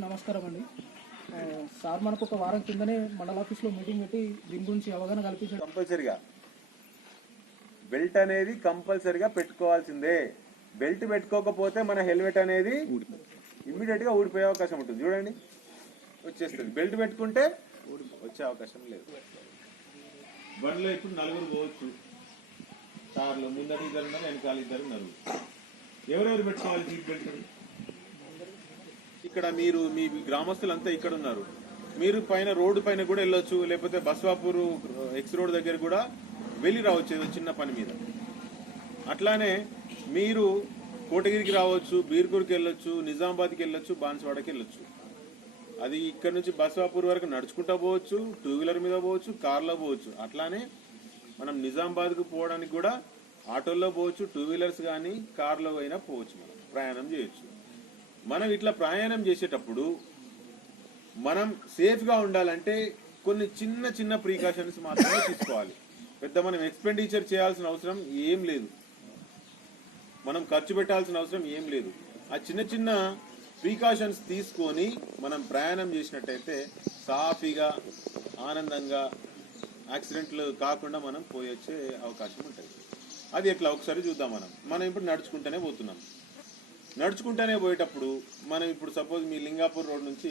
అందరికీ నమస్కారం అండి. సార్ మనకు ఒక వారం కిందనే మండల ఆఫీస్లో మీటింగ్ పెట్టి దీని గురించి అవగాహన కల్పించారు. కంపల్సరిగా బెల్ట్ అనేది కంపల్సరిగా పెట్టుకోవాల్సిందే. బెల్ట్ పెట్టుకోకపోతే మన హెల్మెట్ అనేది ఇమ్మీడియట్ గా ఊడిపోయే అవకాశం ఉంటుంది. చూడండి వచ్చేస్తుంది. బెల్ట్ పెట్టుకుంటే వచ్చే అవకాశం లేదు. బండిలో ఇప్పుడు నలుగురు పోవచ్చు. కార్లో ముందర ఇద్దరు ఉన్నారు, వెనకాల ఇద్దరు ఉన్నారు. ఎవరెవరు పెట్టుకోవాలి సీట్ బెల్ట్? ఇక్కడ మీరు మీ గ్రామస్తులంతా ఇక్కడ ఉన్నారు. మీరు పైన రోడ్డు పైన కూడా వెళ్ళొచ్చు, లేకపోతే బస్వాపూర్ ఎక్స్ రోడ్ దగ్గర కూడా వెళ్ళి రావచ్చు ఏదో చిన్న పని మీద. అట్లానే మీరు కోటగిరికి రావచ్చు, బీర్పూర్కి వెళ్ళొచ్చు, నిజామాబాద్కి వెళ్ళొచ్చు, బాన్స్వాడకి వెళ్ళొచ్చు. అది ఇక్కడ నుంచి బస్వాపూర్ వరకు నడుచుకుంటా పోవచ్చు, 2 వీలర్ మీద పోవచ్చు, కార్లో పోవచ్చు. అట్లానే మనం నిజామాబాద్కు పోవడానికి కూడా ఆటోల్లో పోవచ్చు, 2 వీలర్స్ కానీ కార్లో అయినా పోవచ్చు. మనం ప్రయాణం చేయొచ్చు. మనం ఇట్లా ప్రయాణం చేసేటప్పుడు మనం సేఫ్గా ఉండాలంటే కొన్ని చిన్న చిన్న ప్రికాషన్స్ మాత్రమే తీసుకోవాలి. పెద్ద మనం ఎక్స్పెండిచర్ చేయాల్సిన అవసరం ఏం లేదు, మనం ఖర్చు పెట్టాల్సిన అవసరం ఏం లేదు. ఆ చిన్న చిన్న ప్రికాషన్స్ తీసుకొని మనం ప్రయాణం చేసినట్టయితే సాఫీగా ఆనందంగా యాక్సిడెంట్లు కాకుండా మనం పోయొచ్చే అవకాశం ఉంటుంది. అది ఎట్లా ఒకసారి చూద్దాం. మనం ఇప్పుడు నడుచుకుంటూనే పోతున్నాం. నడుచుకుంటూనే పోయేటప్పుడు మనం ఇప్పుడు సపోజ్ మీ లింగాపూర్ రోడ్ నుంచి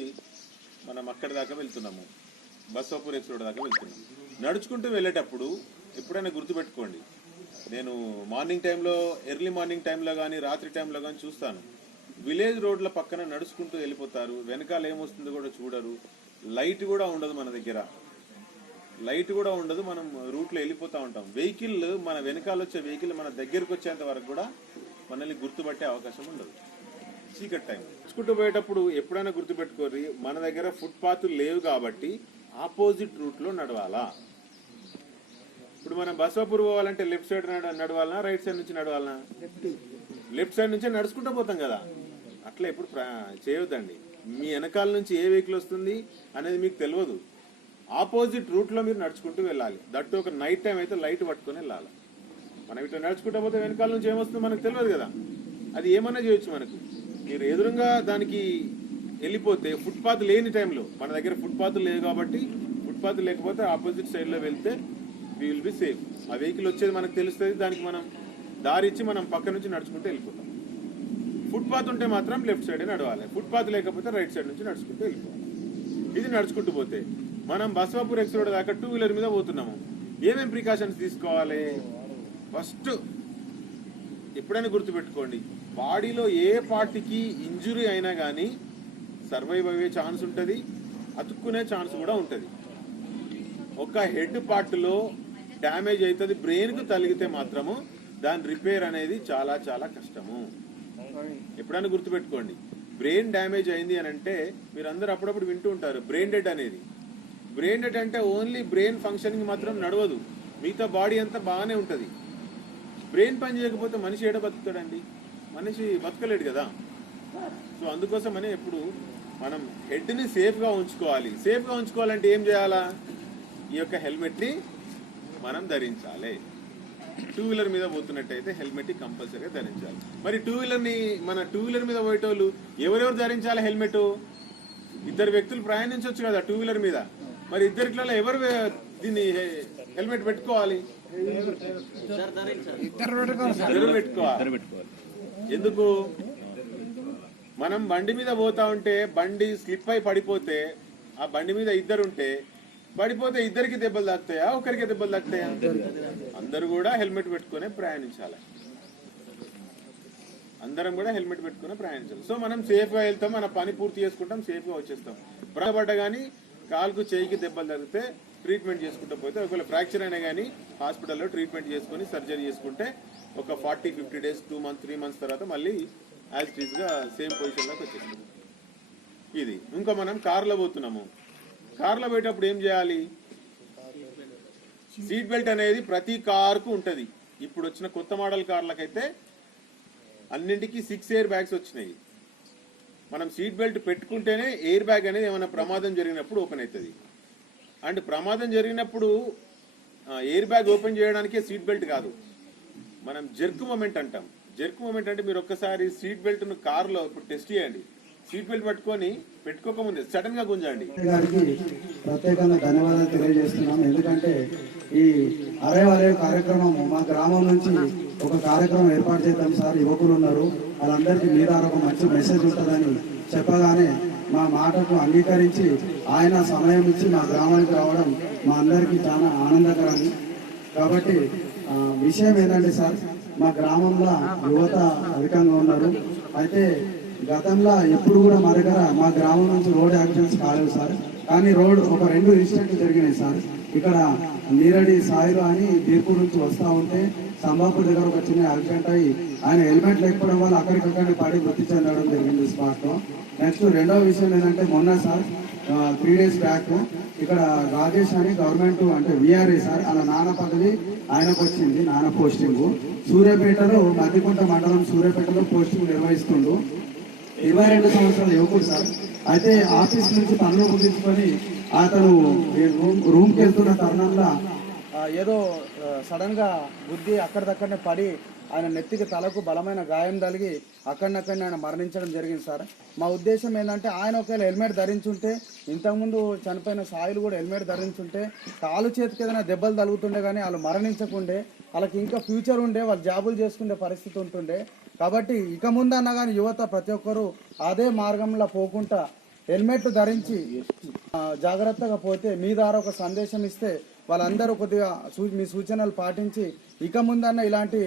మనం అక్కడి దాకా వెళ్తున్నాము, బస్వాపూర్ ఎక్స్ రోడ్ దాకా వెళ్తున్నాము. నడుచుకుంటూ వెళ్ళేటప్పుడు ఎప్పుడైనా గుర్తుపెట్టుకోండి, నేను మార్నింగ్ టైంలో, ఎర్లీ మార్నింగ్ టైంలో కానీ రాత్రి టైంలో కానీ చూస్తాను. విలేజ్ రోడ్ల పక్కన నడుచుకుంటూ వెళ్ళిపోతారు. వెనకాల ఏమొస్తుందో కూడా చూడరు. లైట్ కూడా ఉండదు మన దగ్గర, లైట్ కూడా ఉండదు. మనం రూట్లో వెళ్ళిపోతూ ఉంటాం. వెహికల్ మన వెనకాల వచ్చే వెహికల్ మన దగ్గరకు వచ్చేంత వరకు కూడా మనల్ని గుర్తుపట్టే అవకాశం ఉండదు. చీకటి టైం నడుచుకుంటూ పోయేటప్పుడు ఎప్పుడైనా గుర్తుపెట్టుకోరు, మన దగ్గర ఫుట్పాత్ లేవు కాబట్టి ఆపోజిట్ రూట్లో నడవాలా. ఇప్పుడు మనం బస్వాపూర్ పోవాలంటే లెఫ్ట్ సైడ్ నడవాలనా, రైట్ సైడ్ నుంచి నడవాలనా? లెఫ్ట్ సైడ్ నుంచే నడుచుకుంటూ పోతాం కదా. అట్లా ఎప్పుడు చేయొద్దండి. మీ వెనకాల నుంచి ఏ వెహికల్ వస్తుంది అనేది మీకు తెలియదు. ఆపోజిట్ రూట్లో మీరు నడుచుకుంటూ వెళ్ళాలి. దట్టు ఒక నైట్ టైం అయితే లైట్ పట్టుకొని వెళ్ళాలి. మనం ఇట్లా నడుచుకుంటూ పోతే వెనకాల నుంచి ఏమొస్తుందో మనకు తెలియదు కదా. అది ఏమన్నా చేయొచ్చు మనకు. మీరు ఎదురుగా దానికి వెళ్ళిపోతే ఫుట్పాత్ లేని టైంలో, మన దగ్గర ఫుట్పాత్ లేవు కాబట్టి, ఫుట్పాత్ లేకపోతే ఆపోజిట్ సైడ్లో వెళ్తే వీ విల్ బి సేఫ్. ఆ వెహికల్ వచ్చేది మనకు తెలుస్తుంది, దానికి మనం దారి ఇచ్చి మనం పక్క నుంచి నడుచుకుంటూ వెళ్ళిపోతాం. ఫుట్పాత్ ఉంటే మాత్రం లెఫ్ట్ సైడే నడవాలి, ఫుట్పాత్ లేకపోతే రైట్ సైడ్ నుంచి నడుచుకుంటూ వెళ్ళిపోవాలి. ఇది నడుచుకుంటూ పోతే మనం బస్వాపూర్ ఎక్స్ రోడ్ దాకా 2 వీలర్ మీద పోతున్నాము. ఏమేమి ప్రికాషన్స్ తీసుకోవాలి? ఫస్ట్ ఎప్పుడైనా గుర్తుపెట్టుకోండి, బాడీలో ఏ పార్టీకి ఇంజురీ అయినా కానీ సర్వైవ్ అయ్యే ఛాన్స్ ఉంటుంది, అతుక్కునే ఛాన్స్ కూడా ఉంటుంది. ఒక హెడ్ పార్ట్లో డ్యామేజ్ అవుతుంది, బ్రెయిన్కు తగిలితే మాత్రము దాని రిపేర్ అనేది చాలా చాలా కష్టము. ఎప్పుడైనా గుర్తుపెట్టుకోండి, బ్రెయిన్ డ్యామేజ్ అయింది అని అంటే మీరు అందరూ అప్పుడప్పుడు వింటూ ఉంటారు బ్రెయిన్ డెడ్ అనేది. బ్రెయిన్ డెడ్ అంటే ఓన్లీ బ్రెయిన్ ఫంక్షనింగ్ మాత్రం నడవదు, మిగతా బాడీ అంతా బాగానే ఉంటుంది. బ్రెయిన్ పని చేయకపోతే మనిషి ఏడ బతుకుతాడండి? మనిషి బతకలేడు కదా. సో అందుకోసమని ఎప్పుడు మనం హెడ్ని సేఫ్గా ఉంచుకోవాలి. సేఫ్గా ఉంచుకోవాలంటే ఏం చేయాలా? ఈ యొక్క హెల్మెట్ని మనం ధరించాలి. 2 వీలర్ మీద పోతున్నట్టయితే హెల్మెట్ కంపల్సరీగా ధరించాలి. మరి 2 వీలర్ మీద పోయేటోళ్ళు ఎవరెవరు ధరించాలి హెల్మెట్? 2 వ్యక్తులు ప్రయాణించవచ్చు కదా 2 వీలర్ మీద. మరి ఇద్దరిలో ఎవరు దీన్ని హెల్మెట్ పెట్టుకోవాలి? ఇద్దరు పెట్టుకోవాలి. ఎందుకు? మనం బండి మీద పోతా ఉంటే బండి స్లిప్ అయి పడిపోతే, ఆ బండి మీద ఇద్దరుంటే పడిపోతే ఇద్దరికి దెబ్బలు తాకుతాయా, ఒకరికి దెబ్బలు తాకుతాయా? అందరూ కూడా హెల్మెట్ పెట్టుకునే ప్రయాణించాలి. అందరం కూడా హెల్మెట్ పెట్టుకునే ప్రయాణించాలి. సో మనం సేఫ్గా వెళ్తాం, మన పని పూర్తి చేసుకుంటాం, సేఫ్గా వచ్చేస్తాం. పడ్డ కానీ కాలుకు చేయికి దెబ్బలు తగిలితే ట్రీట్మెంట్ చేసుకుంటూ పోతే, ఒకవేళ ఫ్రాక్చర్ అయినా కానీ హాస్పిటల్లో ట్రీట్మెంట్ చేసుకుని సర్జరీ చేసుకుంటే ఒక 40-50 డేస్, 2 మంత్స్, 3 మంత్స్ తర్వాత మళ్ళీ యాజ్ ఇట్ ఈస్గా సేమ్ పొజిషన్లోకి వచ్చేస్తుంది. ఇది. ఇంకా మనం కార్లో పోతున్నాము. కార్లో పోయేటప్పుడు ఏం చేయాలి? సీట్ బెల్ట్ అనేది ప్రతి కారుకు ఉంటుంది. ఇప్పుడు వచ్చిన కొత్త మోడల్ కార్లకైతే అన్నింటికి 6 ఎయిర్ బ్యాగ్స్ వచ్చినాయి. మనం సీట్ బెల్ట్ పెట్టుకుంటేనే ఎయిర్ బ్యాగ్ అనేది ఏమైనా ప్రమాదం జరిగినప్పుడు ఓపెన్ అవుతుంది. అండ్ ప్రమాదం జరిగినప్పుడు ఎయిర్ బ్యాగ్ ఓపెన్ చేయడానికే సీట్ బెల్ట్ కాదు, మనం జెర్క్ మూమెంట్ అంటాం. జెర్క్ మూమెంట్ అంటే మీరు ఒక్కసారి సీట్ బెల్ట్ను కార్లో ఇప్పుడు టెస్ట్ చేయండి. సీట్ బెల్ట్ పెట్టుకోకముందే సడన్ గా గుంజండి. గారికి ప్రత్యేకంగా ధన్యవాదాలు తెలియజేస్తున్నాం. ఎందుకంటే ఈ అరే కార్యక్రమం మా గ్రామం నుంచి ఒక కార్యక్రమం ఏర్పాటు చేద్దాం సార్, యువకులు ఉన్నారు, వాళ్ళందరికీ మీ ద్వారా ఒక మంచి మెసేజ్ ఉంటుందని చెప్పగానే మా మాటకు అంగీకరించి ఆయన సమయం ఇచ్చి మా గ్రామానికి రావడం మా అందరికీ చాలా ఆనందకరం. కాబట్టి విషయం ఏంటంటే సార్, మా గ్రామంలో యువత అధికంగా ఉన్నారు. అయితే గతంలో ఎప్పుడు కూడా మా దగ్గర మా గ్రామం నుంచి రోడ్ యాక్సిడెంట్స్ కాలేవు సార్. కానీ రోడ్ ఒక 2 ఇన్సిడెంట్లు జరిగినాయి సార్. ఇక్కడ నీరడి సాయిలు అని దీర్పూర్ నుంచి వస్తూ ఉంటే సంబాపూర్ దగ్గర ఒక చిన్న యాక్సిడెంట్ అయ్యి ఆయన హెల్మెట్ లేకపోవడం వల్ల అక్కడికక్కడే పడి మృతి చెందడం జరిగింది స్పాట్ లో. నెక్స్ట్ రెండవ విషయం ఏంటంటే మొన్న సార్ 3 days బ్యాక్ ఇక్కడ రాజేష్ అని గవర్నమెంట్ అంటే విఆర్ఏ సార్, అలా నాన్న పదవి ఆయనకు వచ్చింది, నాన్న పోస్టింగ్ సూర్యాపేటలో మధ్యకుంట మండలం సూర్యాపేటలో పోస్టింగ్ నిర్వహిస్తుండు. 22 సంవత్సరాల యువకుడు సార్. అయితే ఆఫీస్ నుంచి పనులు ముగించుకొని అతను రూమ్కి వెళ్తున్న తరుణంలో ఏదో సడన్ గా బుద్ధి అక్కడిదక్కడనే పడి ఆయన నెత్తికి తలకు బలమైన గాయం తగిలి అక్కడనక్కడనే ఆయన మరణించడం జరిగింది సార్. మా ఉద్దేశం ఏంటంటే ఆయన ఒకవేళ హెల్మెట్ ధరించుంటే, ఇంతకుముందు చనిపోయిన సాయిలు కూడా హెల్మెట్ ధరించుంటే కాలు చేతికి ఏదైనా దెబ్బలు తగులుతుండే కానీ వాళ్ళు మరణించకుండే, వాళ్ళకి ఇంకా ఫ్యూచర్ ఉండే, వాళ్ళు జాబులు చేసుకునే పరిస్థితి ఉంటుండే. కాబట్టి ఇక ముందన్నా కానీ యువత ప్రతి ఒక్కరూ అదే మార్గంలో పోకుండా హెల్మెట్ ధరించి జాగ్రత్తగా పోతే మీ ద్వారా ఒక సందేశం ఇస్తే వాళ్ళందరూ కొద్దిగా మీ సూచనలు పాటించి ఇక ముందన్న ఇలాంటి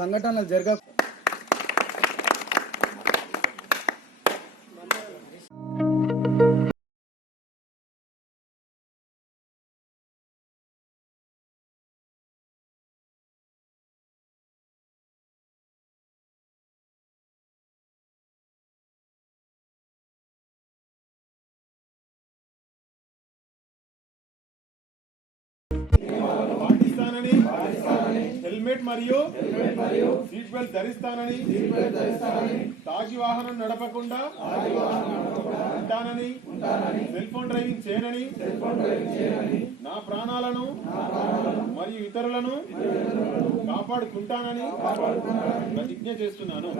సంఘటనలు జరగ పాటిస్తానని, హెల్మెట్ మరియు సీట్ బెల్ట్ ధరిస్తానని, తాగి వాహనం నడపకుండా ఉంటానని, సెల్ ఫోన్ డ్రైవింగ్ చేయనని, నా ప్రాణాలను మరియు ఇతరులను కాపాడుకుంటానని ప్రతిజ్ఞ చేస్తున్నాను.